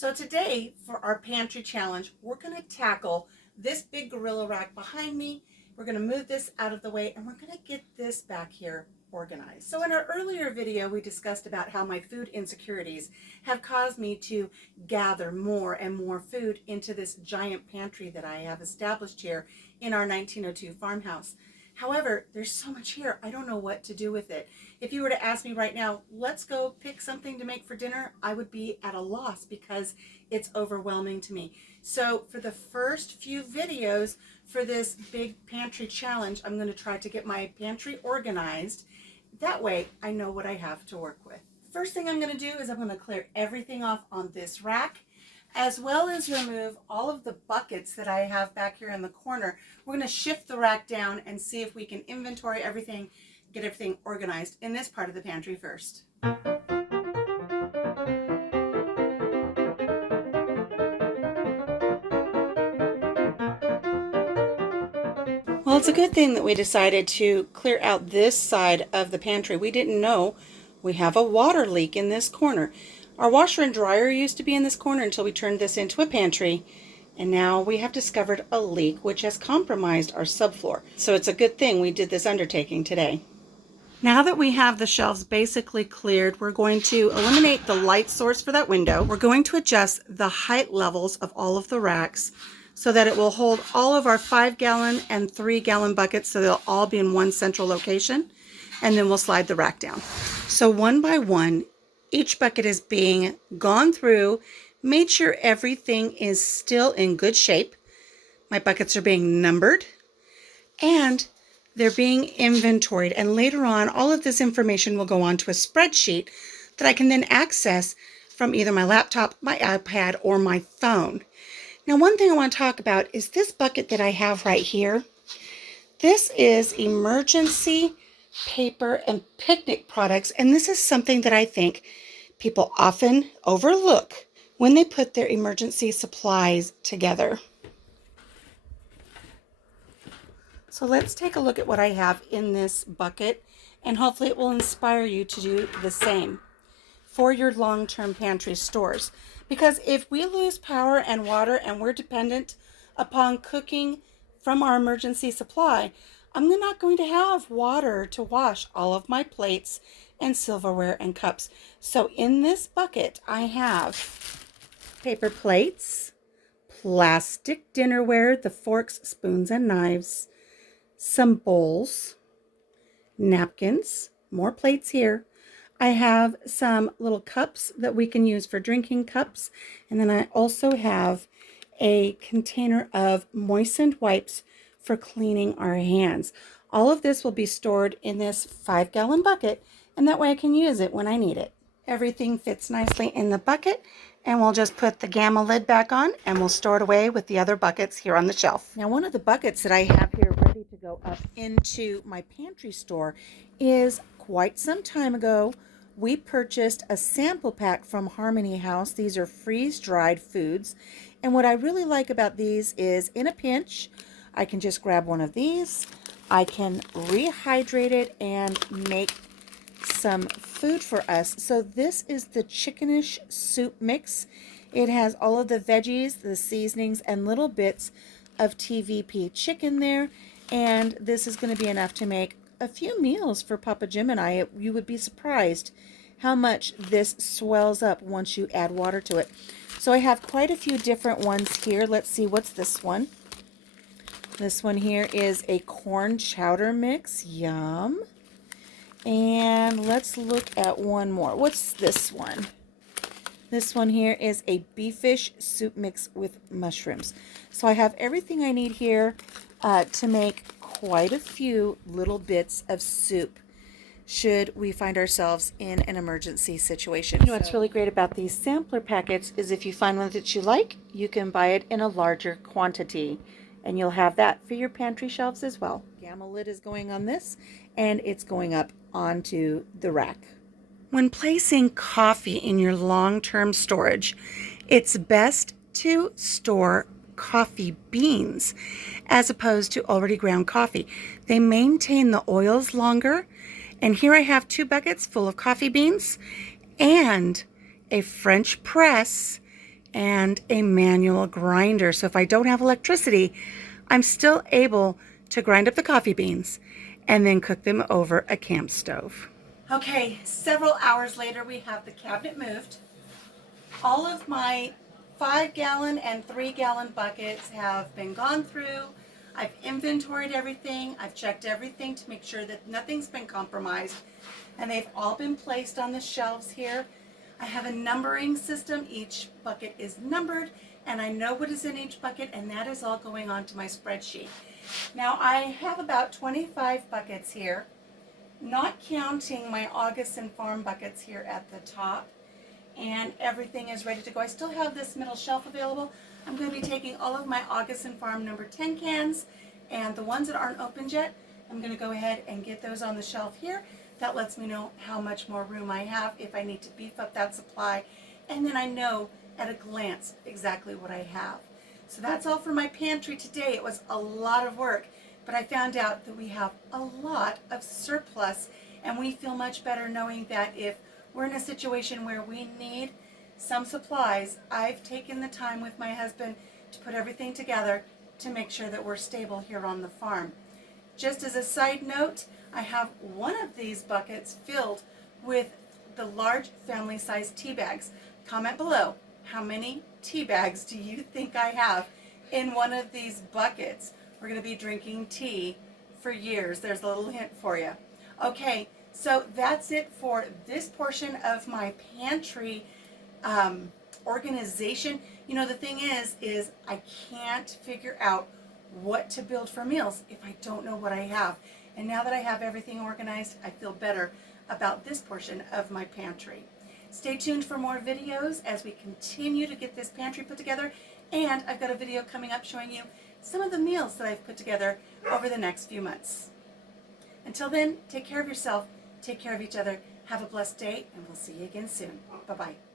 So today for our pantry challenge, we're going to tackle this big gorilla rack behind me. We're going to move this out of the way and we're going to get this back here organized. So in our earlier video, we discussed about how my food insecurities have caused me to gather more and more food into this giant pantry that I have established here in our 1902 farmhouse. However, there's so much here, I don't know what to do with it. If you were to ask me right now, let's go pick something to make for dinner, I would be at a loss because it's overwhelming to me. So for the first few videos for this big pantry challenge, I'm going to try to get my pantry organized. That way I know what I have to work with. First thing I'm going to do is I'm going to clear everything off on this rack, as well as remove all of the buckets that I have back here in the corner. We're going to shift the rack down and see if we can inventory everything, get everything organized in this part of the pantry first. Well, it's a good thing that we decided to clear out this side of the pantry. We didn't know we have a water leak in this corner. Our washer and dryer used to be in this corner until we turned this into a pantry, and now we have discovered a leak which has compromised our subfloor. So it's a good thing we did this undertaking today. Now that we have the shelves basically cleared, we're going to eliminate the light source for that window. We're going to adjust the height levels of all of the racks so that it will hold all of our 5-gallon and 3-gallon buckets, so they'll all be in one central location, and then we'll slide the rack down. So one by one, each bucket is being gone through, made sure everything is still in good shape. My buckets are being numbered and they're being inventoried. And later on, all of this information will go onto a spreadsheet that I can then access from either my laptop, my iPad, or my phone. Now, one thing I want to talk about is this bucket that I have right here. This is emergency paper and picnic products, and this is something that I think people often overlook when they put their emergency supplies together. So let's take a look at what I have in this bucket, and hopefully it will inspire you to do the same for your long-term pantry stores. Because if we lose power and water and we're dependent upon cooking from our emergency supply, I'm not going to have water to wash all of my plates and silverware and cups. So in this bucket, I have paper plates, plastic dinnerware, the forks, spoons, and knives, some bowls, napkins, more plates here. I have some little cups that we can use for drinking cups. And then I also have a container of moistened wipes for cleaning our hands. All of this will be stored in this 5-gallon bucket, and that way I can use it when I need it. Everything fits nicely in the bucket, and we'll just put the gamma lid back on and we'll store it away with the other buckets here on the shelf. Now, one of the buckets that I have here ready to go up into my pantry store is quite some time ago. We purchased a sample pack from Harmony House. These are freeze-dried foods, and what I really like about these is in a pinch, I can just grab one of these. I can rehydrate it and make some food for us. So this is the chickenish soup mix. It has all of the veggies, the seasonings, and little bits of TVP chicken there. And this is going to be enough to make a few meals for Papa Jim and I. You would be surprised how much this swells up once you add water to it. So I have quite a few different ones here. Let's see, what's this one? This one here is a corn chowder mix. Yum. And let's look at one more. What's this one? This one here is a beefish soup mix with mushrooms. So I have everything I need here to make quite a few little bits of soup should we find ourselves in an emergency situation. You know what's really great about these sampler packets is if you find one that you like, you can buy it in a larger quantity, and you'll have that for your pantry shelves as well. Gamma lid is going on this, and it's going up onto the rack. When placing coffee in your long-term storage, it's best to store coffee beans as opposed to already ground coffee. They maintain the oils longer. And here I have 2 buckets full of coffee beans and a French press and a manual grinder. So if I don't have electricity, I'm still able to grind up the coffee beans and then cook them over a camp stove. Okay, several hours later, we have the cabinet moved. All of my 5-gallon and 3-gallon buckets have been gone through. I've inventoried everything. I've checked everything to make sure that nothing's been compromised. And they've all been placed on the shelves here. I have a numbering system. Each bucket is numbered, and I know what is in each bucket, and that is all going on to my spreadsheet. Now, I have about 25 buckets here, not counting my August and Farm buckets here at the top. And everything is ready to go. I still have this middle shelf available. I'm going to be taking all of my August and Farm number 10 cans, and the ones that aren't opened yet, I'm going to go ahead and get those on the shelf here. That lets me know how much more room I have if I need to beef up that supply, and then I know at a glance exactly what I have. So that's all for my pantry today. It was a lot of work, but I found out that we have a lot of surplus, and we feel much better knowing that if we're in a situation where we need some supplies, I've taken the time with my husband to put everything together to make sure that we're stable here on the farm. Just as a side note, I have one of these buckets filled with the large family size tea bags. Comment below, how many tea bags do you think I have in one of these buckets? We're going to be drinking tea for years. There's a little hint for you. Okay, so that's it for this portion of my pantry organization. You know, the thing is I can't figure out what to build for meals if I don't know what I have. And now that I have everything organized, I feel better about this portion of my pantry. Stay tuned for more videos as we continue to get this pantry put together. And I've got a video coming up showing you some of the meals that I've put together over the next few months. Until then, take care of yourself, take care of each other, have a blessed day, and we'll see you again soon. Bye-bye.